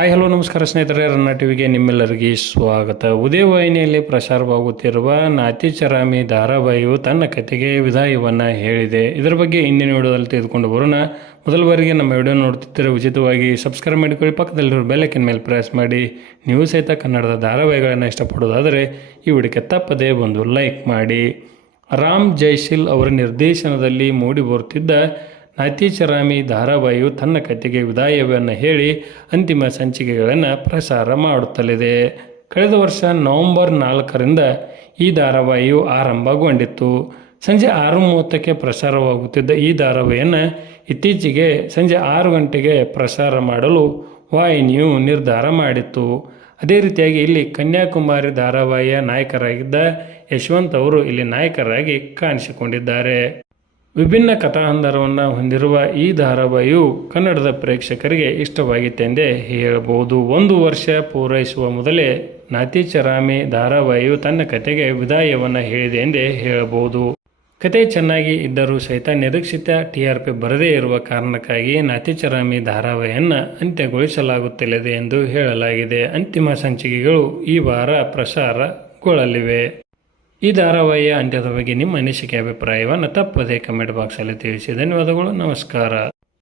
Hi hello ನಮಸ್ಕಾರ ಸ್ನೇಹಿತರೆ, ರನ್ನ ಟಿವಿಗೆ ನಿಮ್ಮೆಲ್ಲರಿಗೆ ಸ್ವಾಗತ. ಉದಯವಾಹಿನಿಯಲ್ಲಿ ಪ್ರಸಾರವಾಗುತ್ತಿರುವ ನಾತಿ ಚರಾಮಿ ಧಾರಾವಾಹಿಯು ತನ್ನ ಕತೆಗೆ ವಿದಾಯವನ್ನು ಹೇಳಿದೆ. ಇದರ ಬಗ್ಗೆ ಇಂದಿನ ವಿಡಿಯೋದಲ್ಲಿ ತೆಗೆದುಕೊಂಡು ಬರೋಣ. ಮೊದಲ ಬಾರಿಗೆ ನಮ್ಮ ವಿಡಿಯೋ ನೋಡ್ತಿದ್ದರೆ ಉಚಿತವಾಗಿ ಸಬ್ಸ್ಕ್ರೈಬ್ ಮಾಡಿಕೊಳ್ಳಿ. ಪಕ್ಕದಲ್ಲಿರೋ ಬೆಲ್ಲಕ್ಕಿನ ಮೇಲೆ ಪ್ರೆಸ್ ಮಾಡಿ. ನೀವು ಸಹಿತ ಕನ್ನಡದ ಧಾರಾವಾಹಿಗಳನ್ನು ಇಷ್ಟಪಡೋದಾದರೆ ಈ ವಿಡಿಯೋಕ್ಕೆ ತಪ್ಪದೇ ಒಂದು ಲೈಕ್ ಮಾಡಿ. ರಾಮ್ ಜೈಶಿಲ್ ಅವರ ನಿರ್ದೇಶನದಲ್ಲಿ ಮೂಡಿ ನಾತಿಚರಾಮಿ ಧಾರಾವಾಹಿಯು ತನ್ನ ಕತೆಗೆ ವಿದಾಯವನ್ನು ಹೇಳಿ ಅಂತಿಮ ಸಂಚಿಕೆಗಳನ್ನು ಪ್ರಸಾರ ಮಾಡುತ್ತಲಿದೆ. ಕಳೆದ ವರ್ಷ ನವೆಂಬರ್ ನಾಲ್ಕರಿಂದ ಈ ಧಾರಾವಾಹಿಯು ಆರಂಭಗೊಂಡಿತ್ತು. ಸಂಜೆ ಆರು ಮೂವತ್ತಕ್ಕೆ ಪ್ರಸಾರವಾಗುತ್ತಿದ್ದ ಈ ಧಾರಾವಾಹಿಯನ್ನು ಇತ್ತೀಚೆಗೆ ಸಂಜೆ ಆರು ಗಂಟೆಗೆ ಪ್ರಸಾರ ಮಾಡಲು ವಾಹಿನಿಯು ನಿರ್ಧಾರ ಮಾಡಿತ್ತು. ಅದೇ ರೀತಿಯಾಗಿ ಇಲ್ಲಿ ಕನ್ಯಾಕುಮಾರಿ ಧಾರಾವಾಹಿಯ ನಾಯಕರಾಗಿದ್ದ ಯಶವಂತ್ ಅವರು ಇಲ್ಲಿ ನಾಯಕರಾಗಿ ಕಾಣಿಸಿಕೊಂಡಿದ್ದಾರೆ. ವಿಭಿನ್ನ ಕಥಾಹಂದರವನ್ನು ಹೊಂದಿರುವ ಈ ಧಾರಾವಾಹಿಯು ಕನ್ನಡದ ಪ್ರೇಕ್ಷಕರಿಗೆ ಇಷ್ಟವಾಗಿತ್ತೆಂದೇ ಹೇಳಬಹುದು. ಒಂದು ವರ್ಷ ಪೂರೈಸುವ ಮೊದಲೇ ನಾತಿಚರಾಮಿ ಧಾರಾವಾಹಿಯು ತನ್ನ ಕತೆಗೆ ವಿದಾಯವನ್ನು ಹೇಳಿದೆ ಎಂದೇ ಹೇಳಬಹುದು. ಕತೆ ಚೆನ್ನಾಗಿ ಇದ್ದರೂ ಸಹಿತ ನಿರೀಕ್ಷಿತ ಟಿ ಆರ್ ಪಿ ಬರದೇ ಇರುವ ಕಾರಣಕ್ಕಾಗಿ ನಾತಿಚರಾಮಿ ಧಾರಾವಾಹಿಯನ್ನು ಅಂತ್ಯಗೊಳಿಸಲಾಗುತ್ತಿಲ್ಲದೆ ಎಂದು ಹೇಳಲಾಗಿದೆ. ಅಂತಿಮ ಸಂಚಿಕೆಗಳು ಈ ವಾರ ಪ್ರಸಾರಗೊಳ್ಳಲಿವೆ. ಈ ಧಾರಾವಾಹಿಯ ಅಂತ್ಯದ ಬಗ್ಗೆ ನಿಮ್ಮ ಅನಿಸಿಕೆ ಅಭಿಪ್ರಾಯವನ್ನು ತಪ್ಪದೇ ಕಮೆಂಟ್ ಬಾಕ್ಸಲ್ಲಿ ತಿಳಿಸಿ. ಧನ್ಯವಾದಗಳು ನಮಸ್ಕಾರ.